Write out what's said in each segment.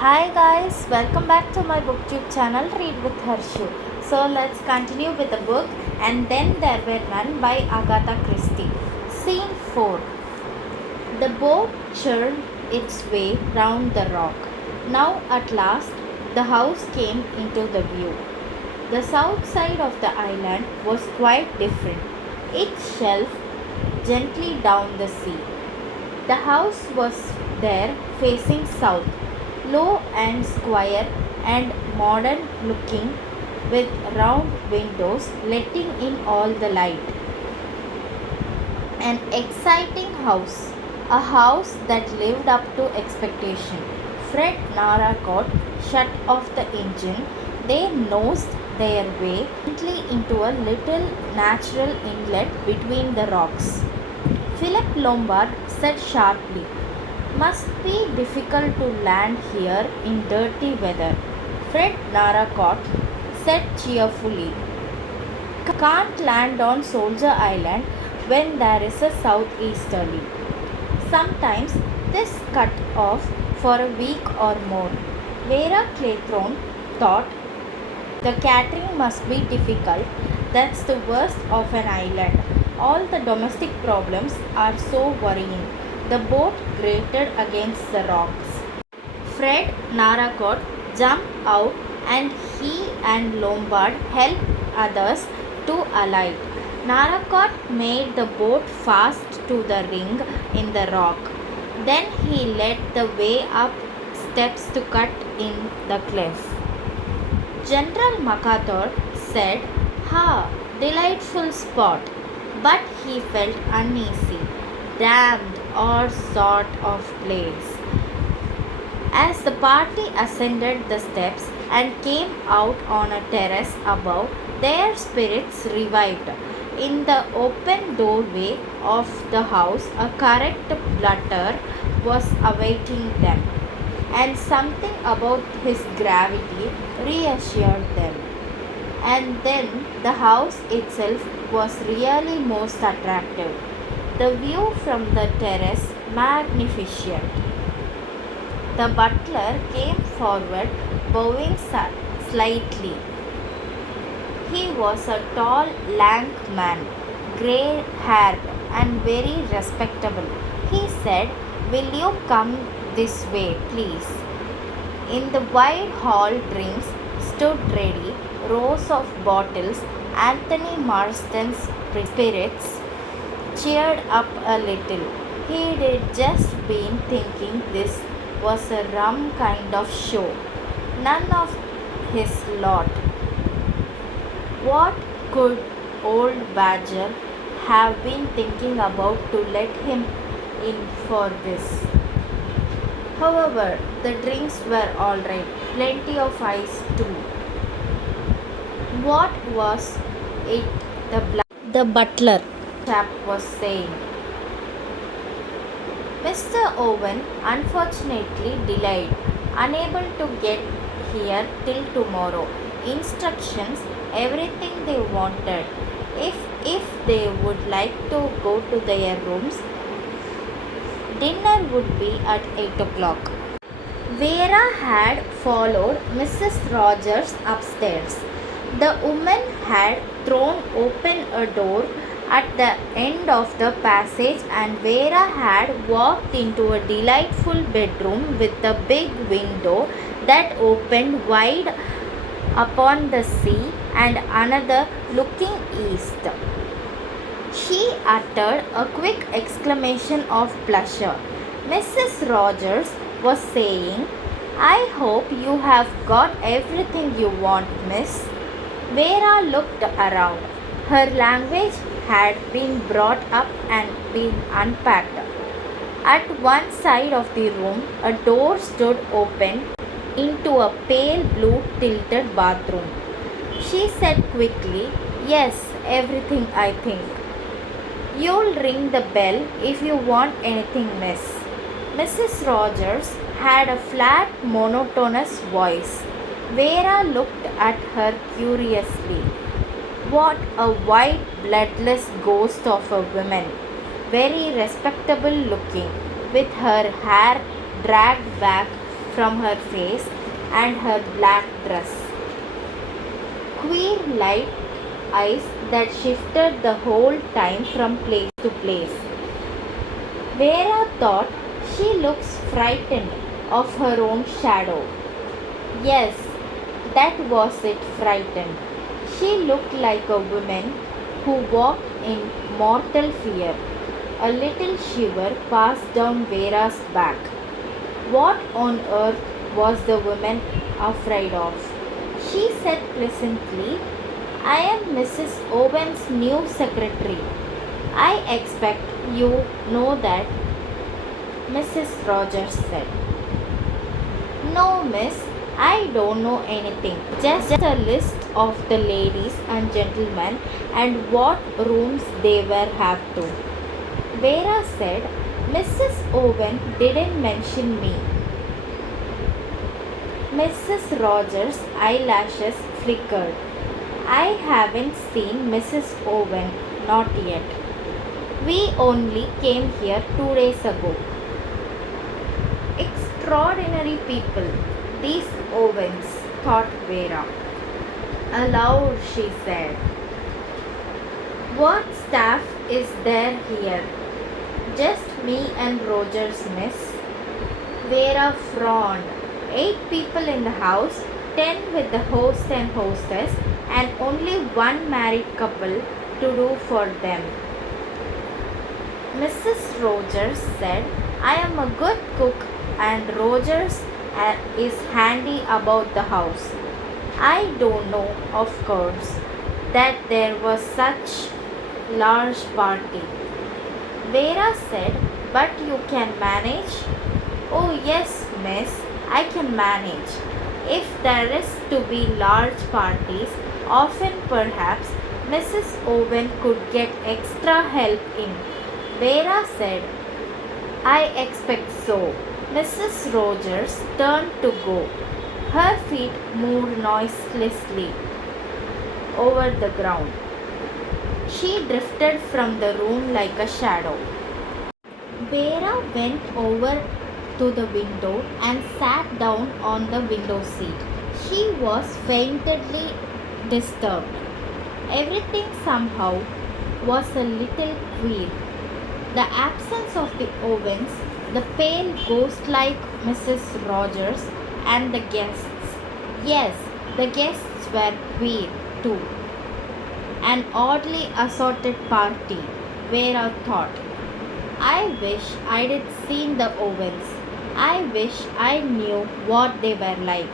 Hi guys, welcome back to my booktube channel Read with Harshu. So let's continue with the book And Then There Were None by Agatha Christie. Scene 4. The boat churned its way round the rock. Now at last the house came into the view. The south side of the island was quite different. It shelved gently down the sea. The house was there facing south, low and square and modern looking, with round windows letting in all the light. An exciting house, a house that lived up to expectation. Fred Narracott shut off the engine. They nosed their way gently into a little natural inlet between the rocks. Philip Lombard said sharply, "Must be difficult to land here in dirty weather." Fred Narracott said cheerfully, "Can't land on Soldier Island when there is a southeasterly. Sometimes this cut off for a week or more." Vera Claythorne thought, "The catering must be difficult. That's the worst of an island. All the domestic problems are so worrying." The boat grated against the rocks. Fred Narracott jumped out and he and Lombard helped others to alight. Narracott made the boat fast to the ring in the rock. Then he led the way up steps to cut in the cliff. General MacArthur said, "Ha, delightful spot," but he felt uneasy. Damned odd sort of place. As the party ascended the steps and came out on a terrace above, their spirits revived. In the open doorway of the house, a correct butler was awaiting them, and something about his gravity reassured them. And then the house itself was really most attractive. The view from the terrace magnificent. The butler came forward, bowing slightly. He was a tall, lank man, grey-haired and very respectable. He said, "Will you come this way, please?" In the wide hall, drinks stood ready, rows of bottles. Anthony Marston's spirits cheered up a little. He'd just been thinking this was a rum kind of show. None of his lot. What could old Badger have been thinking about to let him in for this? However, the drinks were all right. Plenty of ice too. What was it the butler chap was saying? Mr. Owen unfortunately delayed, unable to get here till tomorrow. Instructions, everything they wanted. If they would like to go to their rooms, dinner would be at 8 o'clock. Vera had followed Mrs. Rogers upstairs. The woman had thrown open a door at the end of the passage, and Vera had walked into a delightful bedroom with a big window that opened wide upon the sea and another looking east. She uttered a quick exclamation of pleasure. Mrs. Rogers was saying, "I hope you have got everything you want, miss." Vera looked around. Her language had been brought up and been unpacked. At one side of the room, a door stood open into a pale blue tilted bathroom. She said quickly, "Yes, everything, I think. You'll ring the bell if you want anything, miss." Mrs. Rogers had a flat, monotonous voice. Vera looked at her curiously. What a white, bloodless ghost of a woman, very respectable looking, with her hair dragged back from her face and her black dress. Queer light eyes that shifted the whole time from place to place. Vera thought she looks frightened of her own shadow. Yes, that was it, frightened. She looked like a woman who walked in mortal fear. A little shiver passed down Vera's back. What on earth was the woman afraid of? She said pleasantly, I am Mrs. Owen's new secretary. I expect you know that, Mrs. Rogers said. No, miss, I don't know anything. Just a list of the ladies and gentlemen and what rooms they will have to. Vera said, Mrs. Owen didn't mention me. Mrs. Rogers' eyelashes flickered. I haven't seen Mrs. Owen, not yet. We only came here 2 days ago. Extraordinary people, these Owens, thought Vera. Aloud, she said, what staff is there here? Just me and Rogers, miss. Vera frowned. 8 people in the house, 10 with the host and hostess, and only one married couple to do for them. Mrs. Rogers said, I am a good cook and Rogers is handy about the house. I don't know, of course, that there was such large party. Vera said, but you can manage? Oh yes, miss, I can manage. If there is to be large parties, often perhaps Mrs. Owen could get extra help in. Vera said, I expect so. Mrs. Rogers turned to go. Her feet moved noiselessly over the ground. She drifted from the room like a shadow. Vera went over to the window and sat down on the window seat. She was faintly disturbed. Everything somehow was a little queer. The absence of the Owens, the pale ghost-like Mrs. Rogers, and the guests. Yes, the guests were queer too. An oddly assorted party, Vera thought. I wish I'd seen the Owens. I wish I knew what they were like.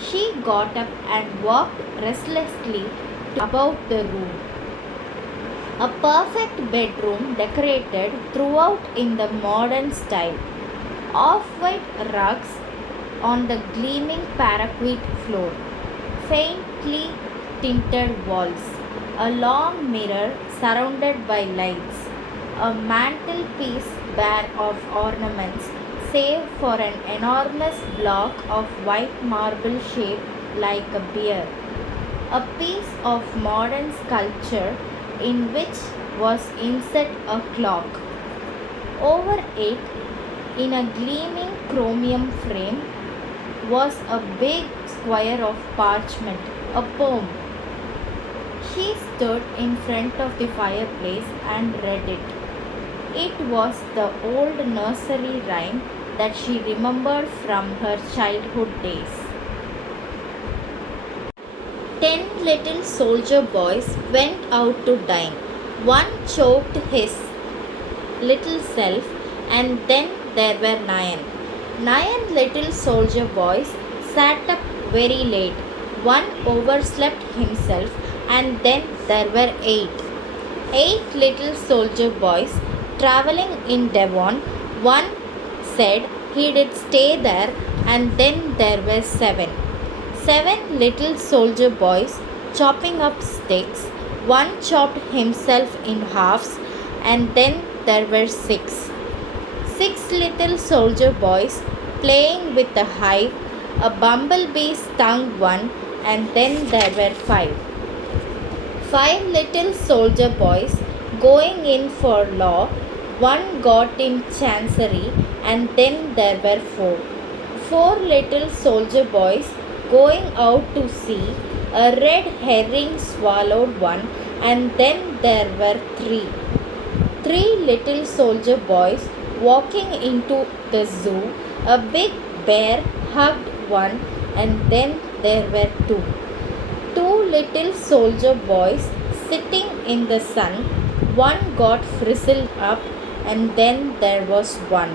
She got up and walked restlessly about the room. A perfect bedroom decorated throughout in the modern style. Off-white rugs on the gleaming paraquet floor. Faintly tinted walls. A long mirror surrounded by lights. A mantelpiece bare of ornaments save for an enormous block of white marble shaped like a bear. A piece of modern sculpture in which was inset a clock. Over it, in a gleaming chromium frame, was a big square of parchment, a poem. She stood in front of the fireplace and read it. It was the old nursery rhyme that she remembered from her childhood days. 10 little soldier boys went out to dine. One choked his little self, and then there were 9. 9 little soldier boys sat up very late. One overslept himself, and then there were 8. 8 little soldier boys travelling in Devon. One said he did stay there, and then there were 7. 7 little soldier boys chopping up sticks. One chopped himself in halves, and then there were 6. 6 little soldier boys playing with a hive. A bumblebee stung one, and then there were 5. 5 little soldier boys going in for law. One got in chancery, and then there were 4. Four little soldier boys going out to sea. A red herring swallowed one, and then there were three. Three little soldier boys walking into the zoo. A big bear hugged one, and then there were two. Two little soldier boys sitting in the sun. One got frizzled up, and then there was one.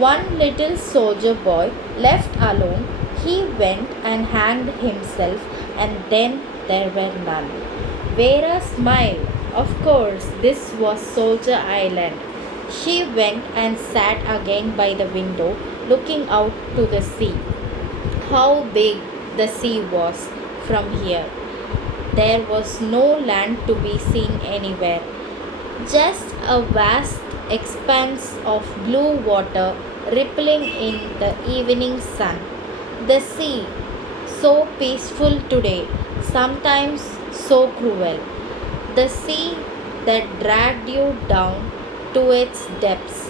One little soldier boy left alone, he went and hanged himself, and then there were none. Vera smiled. Of course, this was Soldier Island. She went and sat again by the window, looking out to the sea. How big the sea was from here! There was no land to be seen anywhere, just a vast expanse of blue water rippling in the evening sun. The sea, so peaceful today, sometimes so cruel. The sea that dragged you down to its depths.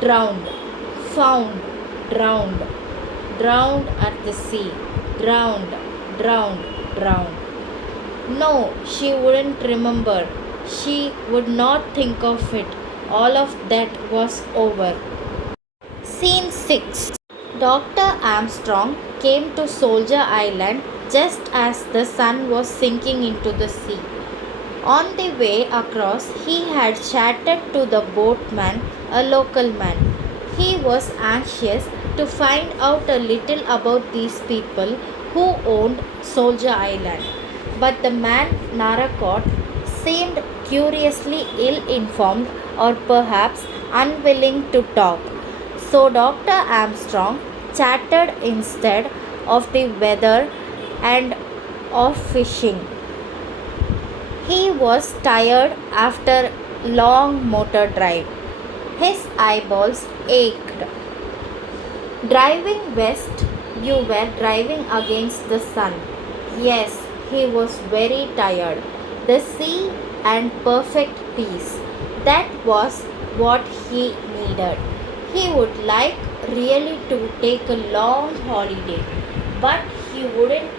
Drowned, found, drowned, drowned at the sea, drowned, drowned, drowned. No, she wouldn't remember. She would not think of it. All of that was over. Scene 6. Dr. Armstrong came to Soldier Island just as the sun was sinking into the sea. On the way across, he had chatted to the boatman, a local man. He was anxious to find out a little about these people who owned Soldier Island. But the man Narracott seemed curiously ill informed or perhaps unwilling to talk. So Dr. Armstrong chatted instead of the weather and of fishing. He was tired after long motor drive. His eyeballs ached. Driving west, you were driving against the sun. Yes, he was very tired. The sea and perfect peace. That was what he needed. He would like really to take a long holiday, but he wouldn't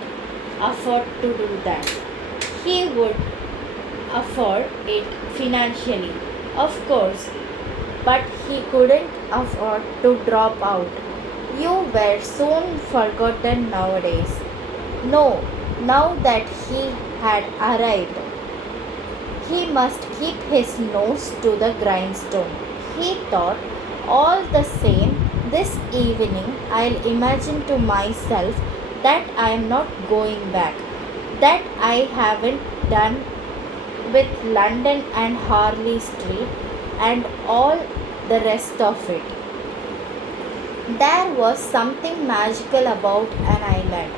afford to do that. He would afford it financially, of course, but he couldn't afford to drop out. You were soon forgotten nowadays. No, now that he had arrived, he must keep his nose to the grindstone. He thought, all the same, this evening I'll imagine to myself that I am not going back, that I haven't done with London and Harley Street and all the rest of it. There was something magical about an island.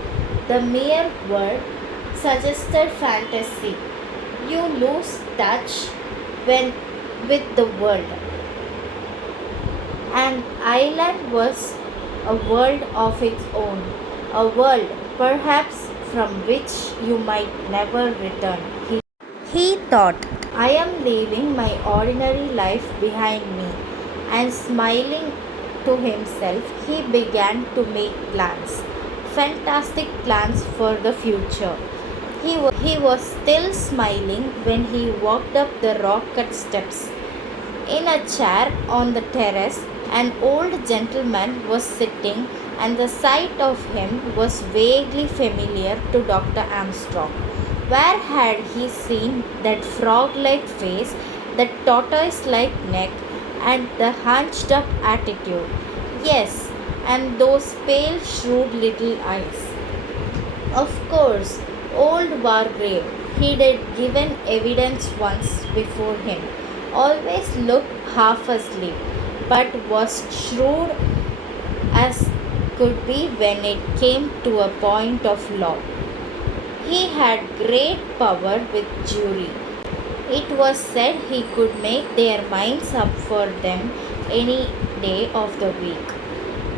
The mere word suggested fantasy. You lose touch when with the world. An island was a world of its own, a world perhaps from which you might never return. He thought, I am leaving my ordinary life behind me, and smiling to himself, he began to make plans, fantastic plans for the future. He was still smiling when he walked up the rock-cut steps. In a chair on the terrace, an old gentleman was sitting, and the sight of him was vaguely familiar to Dr. Armstrong. Where had he seen that frog like face, that tortoise like neck, and the hunched up attitude? Yes, and those pale, shrewd little eyes. Of course, old Wargrave, he had given evidence once before him, always looked half asleep, but was shrewd as could be when it came to a point of law. He had great power with jury. It was said he could make their minds up for them any day of the week.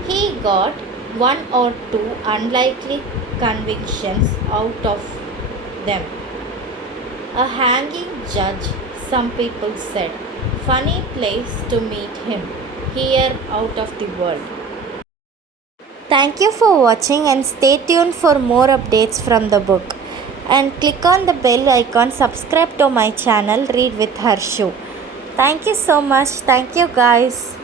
He got one or two unlikely convictions out of them. A hanging judge, some people said. Funny place to meet him, here out of the world. Thank you for watching and stay tuned for more updates from the book. And click on the bell icon, subscribe to my channel Read with Harshu. Thank you so much. Thank you guys.